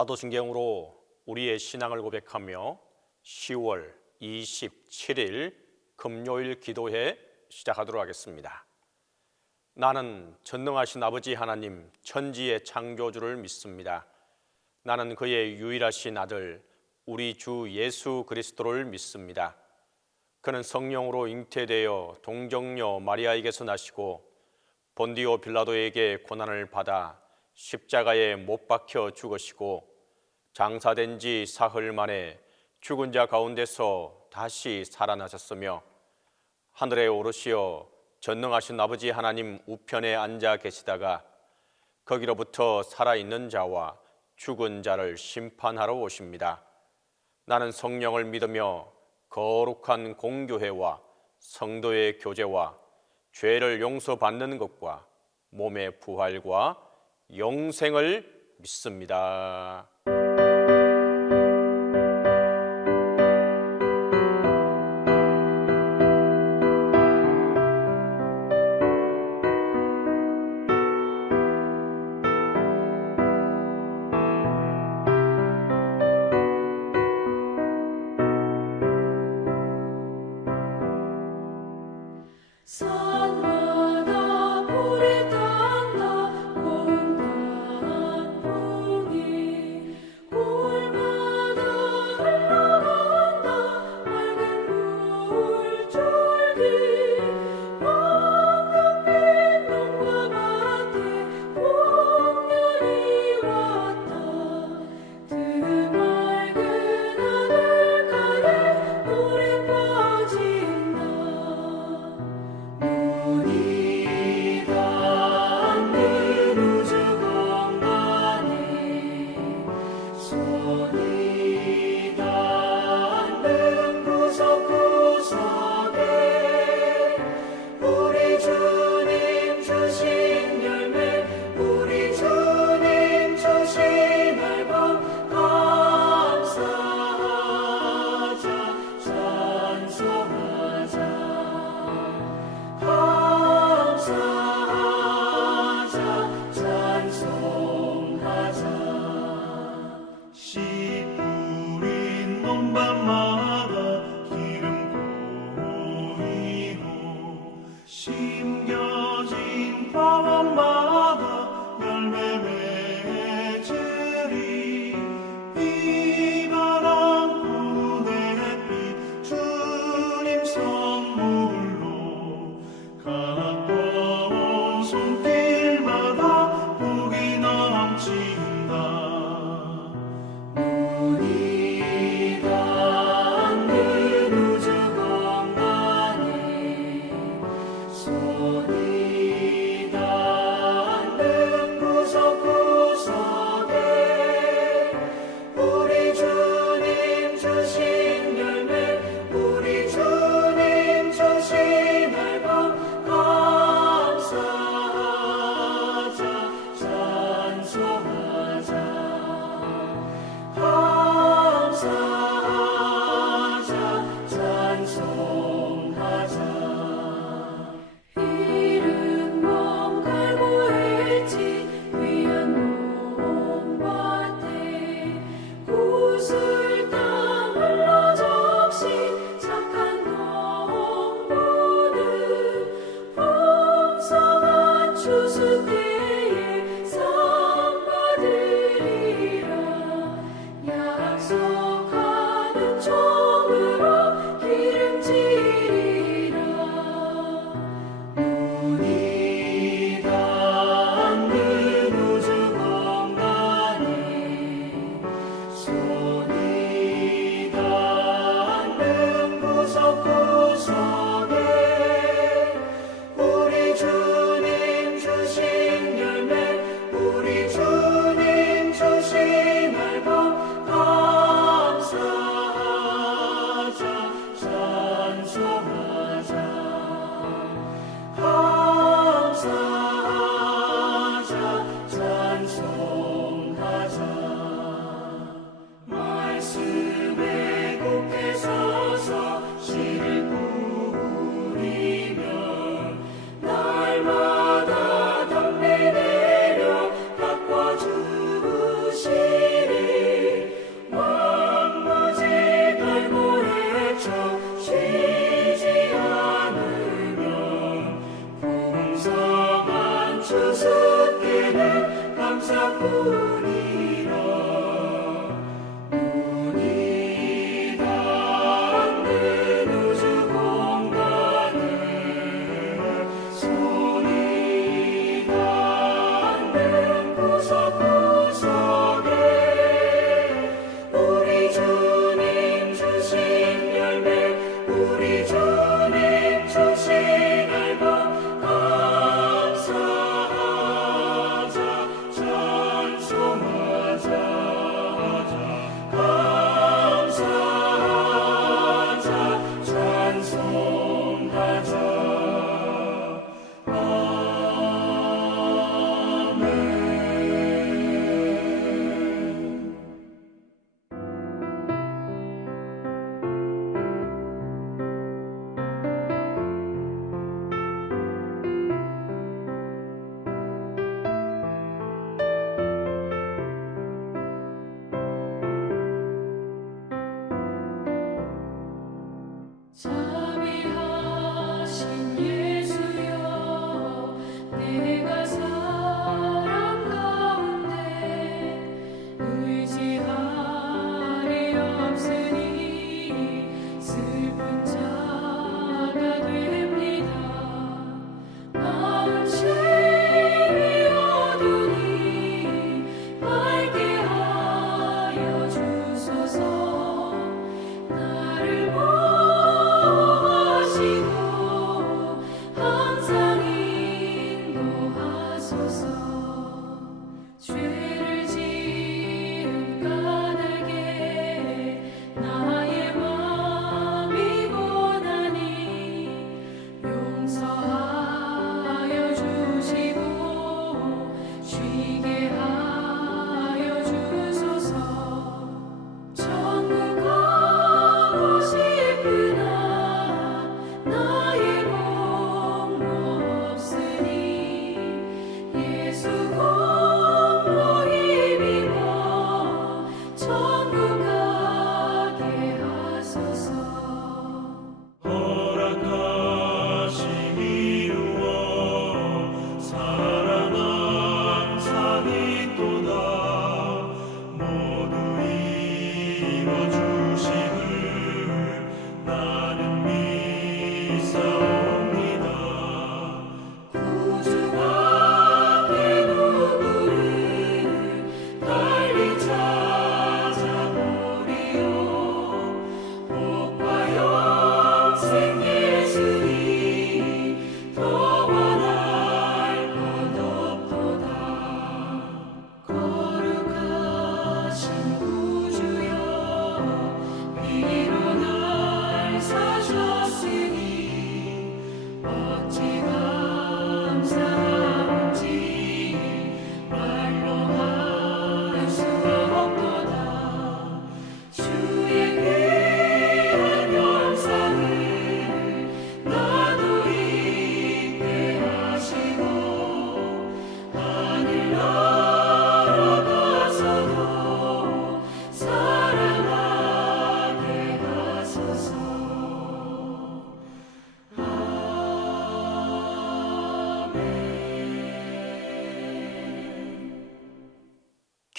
사도신경으로 우리의 신앙을 고백하며 10월 27일 금요일 기도회 시작하도록 하겠습니다. 나는 전능하신 아버지 하나님 천지의 창조주를 믿습니다. 나는 그의 유일하신 아들 우리 주 예수 그리스도를 믿습니다. 그는 성령으로 잉태되어 동정녀 마리아에게서 나시고 본디오 빌라도에게 고난을 받아 십자가에 못 박혀 죽으시고 장사된 지 사흘 만에 죽은 자 가운데서 다시 살아나셨으며 하늘에 오르시어 전능하신 아버지 하나님 우편에 앉아 계시다가 거기로부터 살아있는 자와 죽은 자를 심판하러 오십니다. 나는 성령을 믿으며 거룩한 공교회와 성도의 교제와 죄를 용서받는 것과 몸의 부활과 영생을 믿습니다. 산마다 불이 탄다 공탄풍이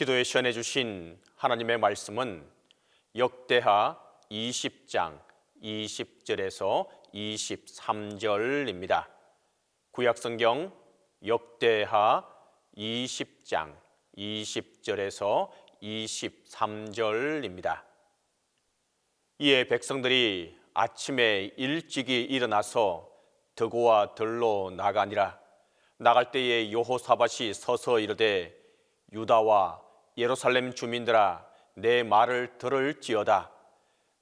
기도에 시연해 주신 하나님의 말씀은 역대하 20장 20절에서 23절입니다. 구약성경 역대하 20장 20절에서 23절입니다. 이에 백성들이 아침에 일찍이 일어나서 드고와 들로 나가니라. 나갈 때에 여호사밧이 서서 이르되 유다와 예루살렘 주민들아 내 말을 들을지어다.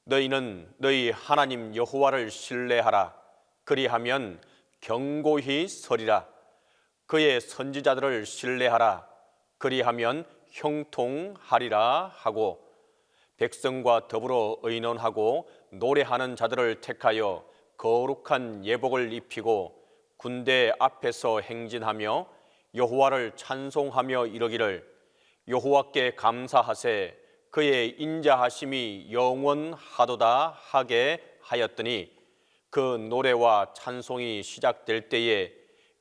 너희는 너희 하나님 여호와를 신뢰하라. 그리하면 견고히 서리라. 그의 선지자들을 신뢰하라. 그리하면 형통하리라 하고 백성과 더불어 의논하고 노래하는 자들을 택하여 거룩한 예복을 입히고 군대 앞에서 행진하며 여호와를 찬송하며 이르기를 여호와께 감사하세 그의 인자하심이 영원하도다 하게 하였더니 그 노래와 찬송이 시작될 때에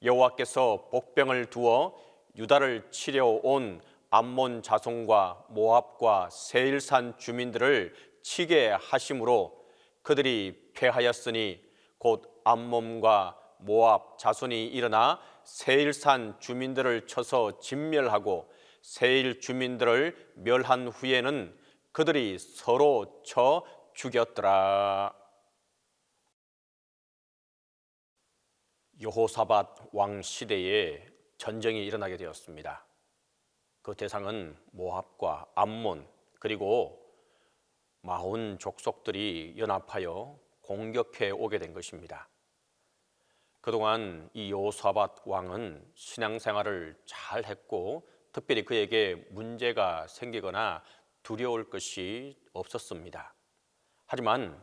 여호와께서 복병을 두어 유다를 치려 온 암몬 자손과 모압과 세일산 주민들을 치게 하심으로 그들이 패하였으니 곧 암몬과 모압 자손이 일어나 세일산 주민들을 쳐서 진멸하고 세일 주민들을 멸한 후에는 그들이 서로 쳐 죽였더라. 여호사밧 왕 시대에 전쟁이 일어나게 되었습니다. 그 대상은 모압과 암몬 그리고 마온 족속들이 연합하여 공격해 오게 된 것입니다. 그동안 이 여호사밧 왕은 신앙생활을 잘 했고 특별히 그에게 문제가 생기거나 두려울 것이 없었습니다. 하지만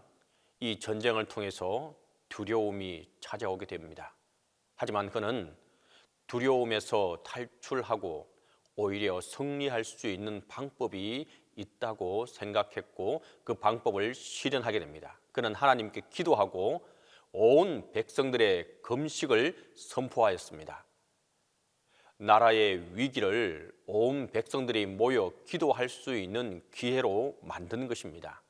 이 전쟁을 통해서 두려움이 찾아오게 됩니다. 하지만 그는 두려움에서 탈출하고 오히려 승리할 수 있는 방법이 있다고 생각했고 그 방법을 실현하게 됩니다. 그는 하나님께 기도하고 온 백성들의 금식을 선포하였습니다. 나라의 위기를 온 백성들이 모여 기도할 수 있는 기회로 만드는 것입니다.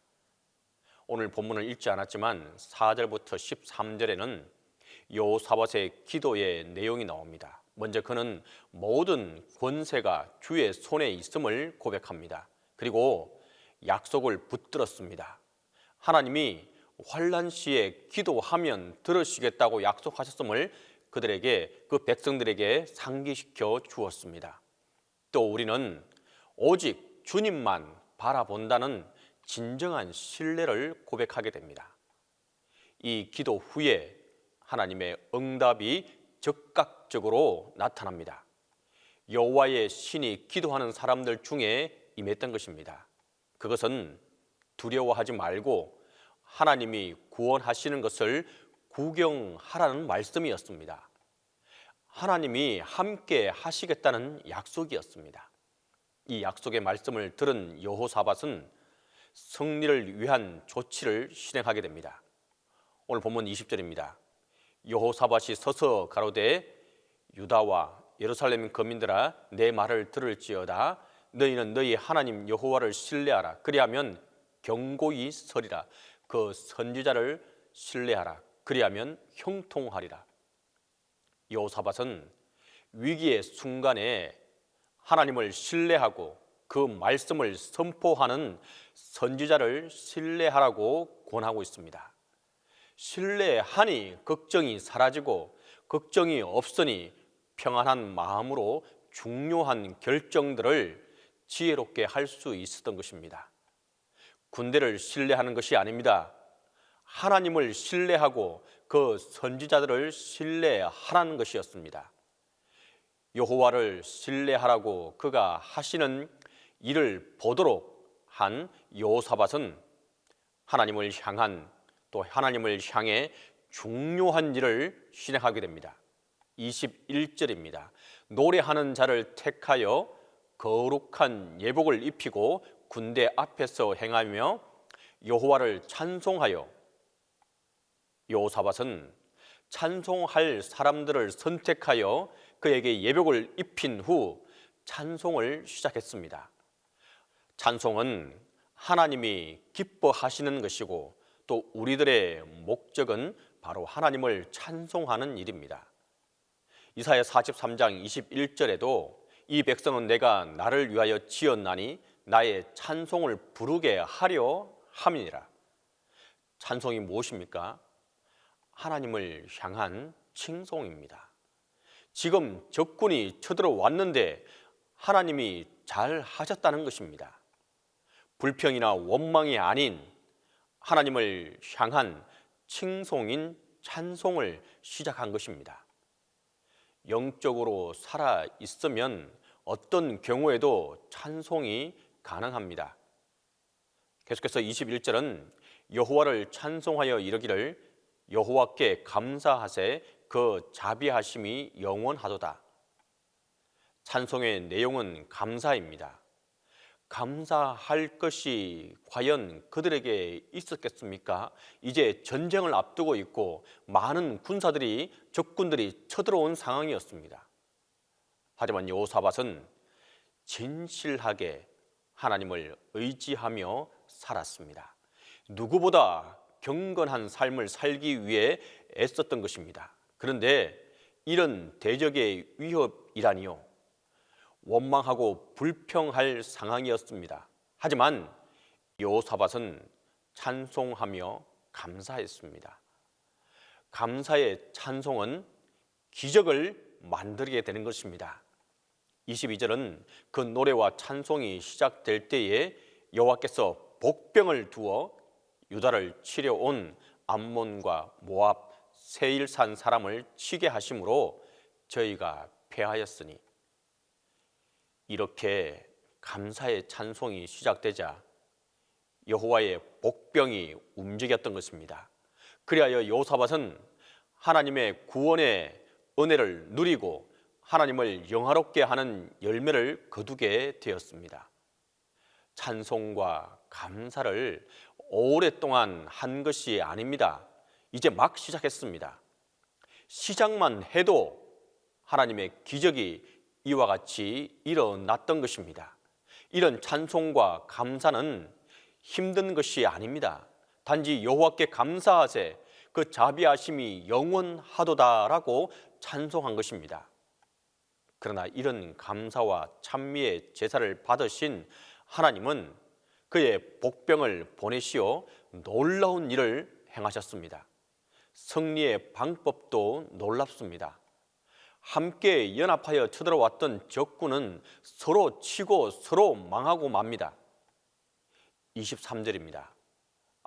오늘 본문을 읽지 않았지만 4절부터 13절에는 여호사밧의 기도의 내용이 나옵니다. 먼저 그는 모든 권세가 주의 손에 있음을 고백합니다. 그리고 약속을 붙들었습니다. 하나님이 환난 시에 기도하면 들으시겠다고 약속하셨음을 그들에게 그 백성들에게 상기시켜 주었습니다. 또 우리는 오직 주님만 바라본다는 진정한 신뢰를 고백하게 됩니다. 이 기도 후에 하나님의 응답이 즉각적으로 나타납니다. 여호와의 신이 기도하는 사람들 중에 임했던 것입니다. 그것은 두려워하지 말고 하나님이 구원하시는 것을 구경하라는 말씀이었습니다. 하나님이 함께 하시겠다는 약속이었습니다. 이 약속의 말씀을 들은 여호사밧은 승리를 위한 조치를 실행하게 됩니다. 오늘 본문 20절입니다. 여호사밧이 서서 가로되 유다와 예루살렘 거민들아 내 말을 들을지어다. 너희는 너희 하나님 여호와를 신뢰하라. 그리하면 경고히 서리라. 그 선지자를 신뢰하라. 그리하면 형통하리라. 여호사밧은 위기의 순간에 하나님을 신뢰하고 그 말씀을 선포하는 선지자를 신뢰하라고 권하고 있습니다. 신뢰하니 걱정이 사라지고 걱정이 없으니 평안한 마음으로 중요한 결정들을 지혜롭게 할 수 있었던 것입니다. 군대를 신뢰하는 것이 아닙니다. 하나님을 신뢰하고 그 선지자들을 신뢰하라는 것이었습니다. 여호와를 신뢰하라고 그가 하시는 일을 보도록 한 여호사밧은 하나님을 향한 또 하나님을 향해 중요한 일을 실행하게 됩니다. 21절입니다. 노래하는 자를 택하여 거룩한 예복을 입히고 군대 앞에서 행하며 여호와를 찬송하여. 여호사밧은 찬송할 사람들을 선택하여 그에게 예복을 입힌 후 찬송을 시작했습니다. 찬송은 하나님이 기뻐하시는 것이고 또 우리들의 목적은 바로 하나님을 찬송하는 일입니다. 이사야 43장 21절에도 이 백성은 내가 나를 위하여 지었나니 나의 찬송을 부르게 하려 함이니라. 찬송이 무엇입니까? 하나님을 향한 칭송입니다. 지금 적군이 쳐들어왔는데 하나님이 잘 하셨다는 것입니다. 불평이나 원망이 아닌 하나님을 향한 칭송인 찬송을 시작한 것입니다. 영적으로 살아 있으면 어떤 경우에도 찬송이 가능합니다. 계속해서 21절은 여호와를 찬송하여 이르기를 여호와께 감사하세 그 자비하심이 영원하도다. 찬송의 내용은 감사입니다. 감사할 것이 과연 그들에게 있었겠습니까? 이제 전쟁을 앞두고 있고 많은 군사들이 적군들이 쳐들어온 상황이었습니다. 하지만 여호사밧은 진실하게 하나님을 의지하며 살았습니다. 누구보다 경건한 삶을 살기 위해 애썼던 것입니다. 그런데 이런 대적의 위협이라니요, 원망하고 불평할 상황이었습니다. 하지만 여호사밧은 찬송하며 감사했습니다. 감사의 찬송은 기적을 만들게 되는 것입니다. 22절은 그 노래와 찬송이 시작될 때에 여호와께서 복병을 두어 유다를 치려 온 암몬과 모압, 세일산 사람을 치게 하심으로 저희가 패하였으니. 이렇게 감사의 찬송이 시작되자 여호와의 복병이 움직였던 것입니다. 그리하여 여호사밧은 하나님의 구원의 은혜를 누리고 하나님을 영화롭게 하는 열매를 거두게 되었습니다. 찬송과 감사를 오랫동안 한 것이 아닙니다. 이제 막 시작했습니다. 시작만 해도 하나님의 기적이 이와 같이 일어났던 것입니다. 이런 찬송과 감사는 힘든 것이 아닙니다. 단지 여호와께 감사하세 그 자비하심이 영원하도다라고 찬송한 것입니다. 그러나 이런 감사와 찬미의 제사를 받으신 하나님은 그의 복병을 보내시어 놀라운 일을 행하셨습니다. 승리의 방법도 놀랍습니다. 함께 연합하여 쳐들어왔던 적군은 서로 치고 서로 망하고 맙니다. 23절입니다.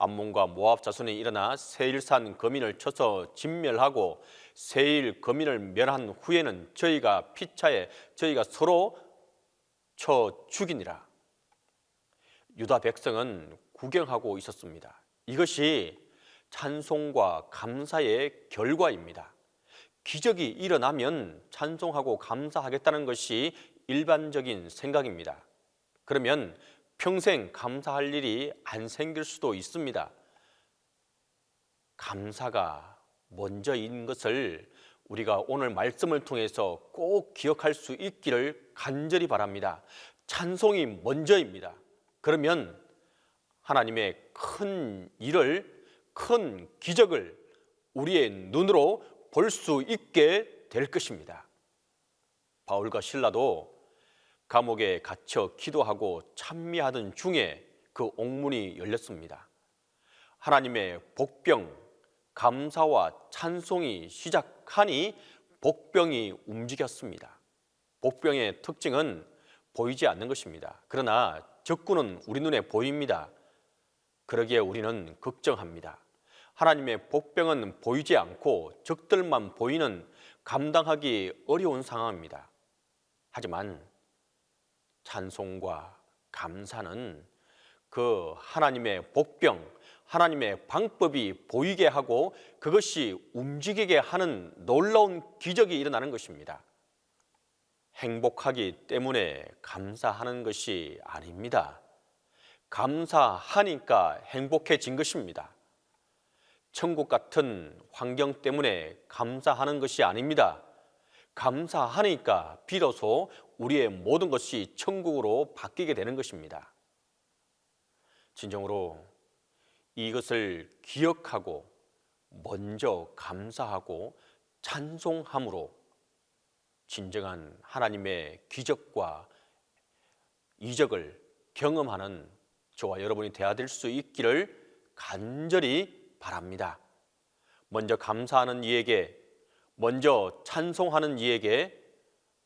암몬과 모압 자손이 일어나 세일산 거민을 쳐서 진멸하고 세일 거민을 멸한 후에는 저희가 피차에 저희가 서로 쳐 죽이니라. 유다 백성은 구경하고 있었습니다. 이것이 찬송과 감사의 결과입니다. 기적이 일어나면 찬송하고 감사하겠다는 것이 일반적인 생각입니다. 그러면 평생 감사할 일이 안 생길 수도 있습니다. 감사가 먼저인 것을 우리가 오늘 말씀을 통해서 꼭 기억할 수 있기를 간절히 바랍니다. 찬송이 먼저입니다. 그러면 하나님의 큰 일을, 큰 기적을 우리의 눈으로 볼 수 있게 될 것입니다. 바울과 실라도 감옥에 갇혀 기도하고 찬미하던 중에 그 옥문이 열렸습니다. 하나님의 복병, 감사와 찬송이 시작하니 복병이 움직였습니다. 복병의 특징은 보이지 않는 것입니다. 그러나 적군은 우리 눈에 보입니다. 그러기에 우리는 걱정합니다. 하나님의 복병은 보이지 않고 적들만 보이는 감당하기 어려운 상황입니다. 하지만 찬송과 감사는 그 하나님의 복병, 하나님의 방법이 보이게 하고 그것이 움직이게 하는 놀라운 기적이 일어나는 것입니다. 행복하기 때문에 감사하는 것이 아닙니다. 감사하니까 행복해진 것입니다. 천국 같은 환경 때문에 감사하는 것이 아닙니다. 감사하니까 비로소 우리의 모든 것이 천국으로 바뀌게 되는 것입니다. 진정으로 이것을 기억하고 먼저 감사하고 찬송함으로 진정한 하나님의 기적과 이적을 경험하는 저와 여러분이 되어야 될 수 있기를 간절히 바랍니다. 먼저 감사하는 이에게, 먼저 찬송하는 이에게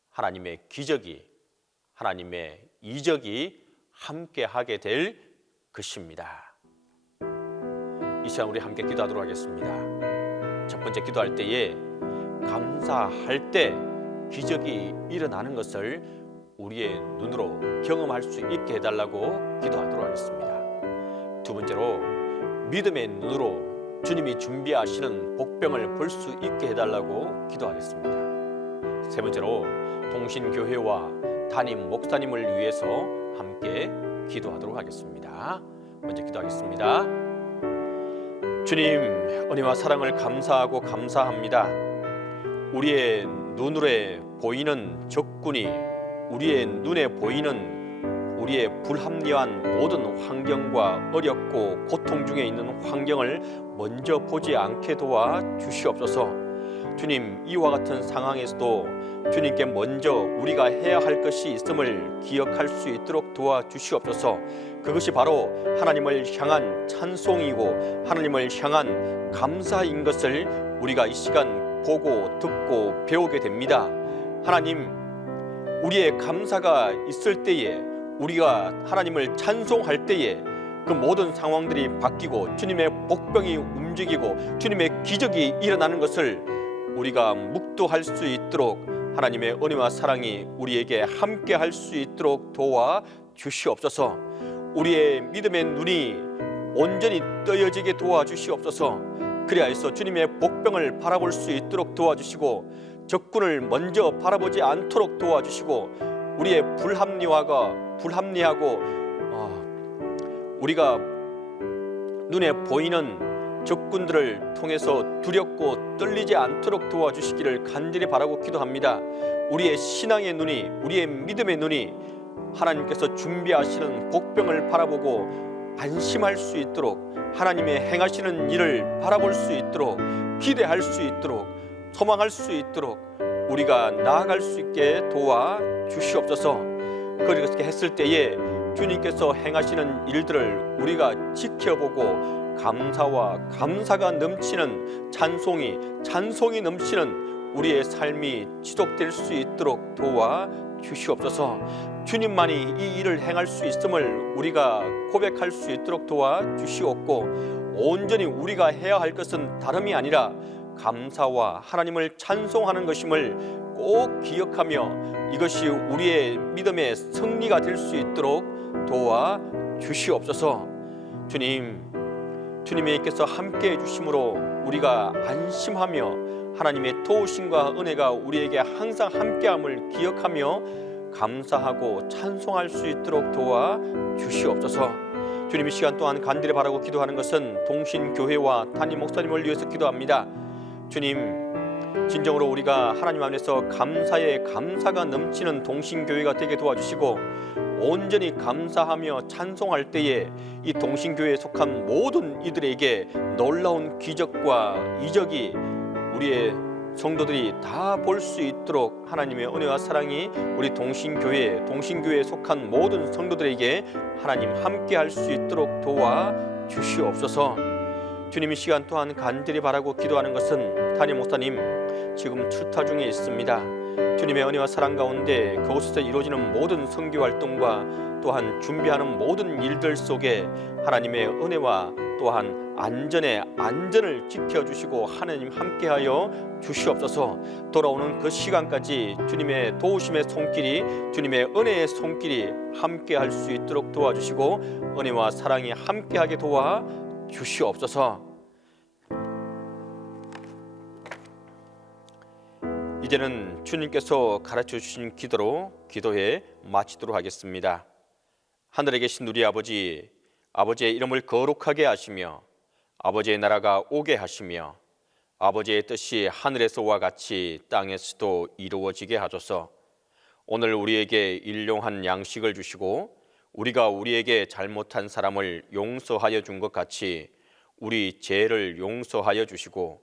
하나님의 기적이, 하나님의 이적이 함께하게 될 것입니다. 이 시간 우리 함께 기도하도록 하겠습니다. 첫 번째 기도할 때에 감사할 때 기적이 일어나는 것을 우리의 눈으로 경험할 수 있게 해달라고 기도하도록 하겠습니다. 두 번째로 믿음의 눈으로 주님이 준비하시는 복병을 볼 수 있게 해달라고 기도하겠습니다. 세 번째로 동신교회와 담임 목사님을 위해서 함께 기도하도록 하겠습니다. 먼저 기도하겠습니다. 주님, 은혜와 사랑을 감사하고 감사합니다. 우리의 눈으로 보이는 적군이, 우리의 눈에 보이는 우리의 불합리한 모든 환경과 어렵고 고통 중에 있는 환경을 먼저 보지 않게 도와 주시옵소서. 주님, 이와 같은 상황에서도 주님께 먼저 우리가 해야 할 것이 있음을 기억할 수 있도록 도와주시옵소서. 그것이 바로 하나님을 향한 찬송이고 하나님을 향한 감사인 것을 우리가 이 시간 보고 듣고 배우게 됩니다. 하나님, 우리의 감사가 있을 때에, 우리가 하나님을 찬송할 때에 그 모든 상황들이 바뀌고 주님의 복병이 움직이고 주님의 기적이 일어나는 것을 우리가 묵도할 수 있도록 하나님의 은혜와 사랑이 우리에게 함께 할 수 있도록 도와 주시옵소서. 우리의 믿음의 눈이 온전히 떠여지게 도와주시옵소서. 그리하여서 주님의 복병을 바라볼 수 있도록 도와주시고 적군을 먼저 바라보지 않도록 도와주시고 우리의 불합리하고 우리가 눈에 보이는 적군들을 통해서 두렵고 떨리지 않도록 도와주시기를 간절히 바라고 기도합니다. 우리의 신앙의 눈이, 우리의 믿음의 눈이 하나님께서 준비하시는 복병을 바라보고 안심할 수 있도록, 하나님의 행하시는 일을 바라볼 수 있도록, 기대할 수 있도록, 소망할 수 있도록 우리가 나아갈 수 있게 도와 주시옵소서. 그렇게 했을 때에 주님께서 행하시는 일들을 우리가 지켜보고 감사와 감사가 넘치는 찬송이 넘치는 우리의 삶이 지속될 수 있도록 도와 주시옵소서. 주님만이 이 일을 행할 수 있음을 우리가 고백할 수 있도록 도와 주시옵고, 온전히 우리가 해야 할 것은 다름이 아니라 감사와 하나님을 찬송하는 것임을 꼭 기억하며 이것이 우리의 믿음의 승리가 될 수 있도록 도와 주시옵소서. 주님께서 함께해 주심으로 우리가 안심하며 하나님의 도우심과 은혜가 우리에게 항상 함께함을 기억하며 감사하고 찬송할 수 있도록 도와 주시옵소서. 주님, 이 시간 동안 간절히 바라고 기도하는 것은 동신교회와 담임 목사님을 위해서 기도합니다. 주님, 진정으로 우리가 하나님 안에서 감사가 넘치는 동신교회가 되게 도와주시고 온전히 감사하며 찬송할 때에 이 동신교회에 속한 모든 이들에게 놀라운 기적과 이적이 우리의 성도들이 다 볼 수 있도록 하나님의 은혜와 사랑이 우리 동신교회에 속한 모든 성도들에게 하나님 함께 할 수 있도록 도와 주시옵소서. 주님, 이 시간 또한 간절히 바라고 기도하는 것은 담임 목사님 지금 출타 중에 있습니다. 주님의 은혜와 사랑 가운데 그곳에서 이루어지는 모든 선교 활동과 또한 준비하는 모든 일들 속에 하나님의 은혜와 또한 안전을 지켜주시고 하나님 함께하여 주시옵소서. 돌아오는 그 시간까지 주님의 도우심의 손길이, 주님의 은혜의 손길이 함께할 수 있도록 도와주시고 은혜와 사랑이 함께하게 도와 주시옵소서. 이제는 주님께서 가르쳐 주신 기도로 기도해 마치도록 하겠습니다. 하늘에 계신 우리 아버지, 아버지의 이름을 거룩하게 하시며 아버지의 나라가 오게 하시며 아버지의 뜻이 하늘에서와 같이 땅에서도 이루어지게 하소서. 오늘 우리에게 일용할 양식을 주시고 우리가 우리에게 잘못한 사람을 용서하여 준 것 같이 우리 죄를 용서하여 주시고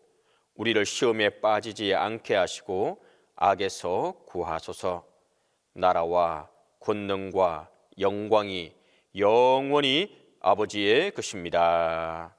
우리를 시험에 빠지지 않게 하시고 악에서 구하소서. 나라와 권능과 영광이 영원히 아버지의 것입니다.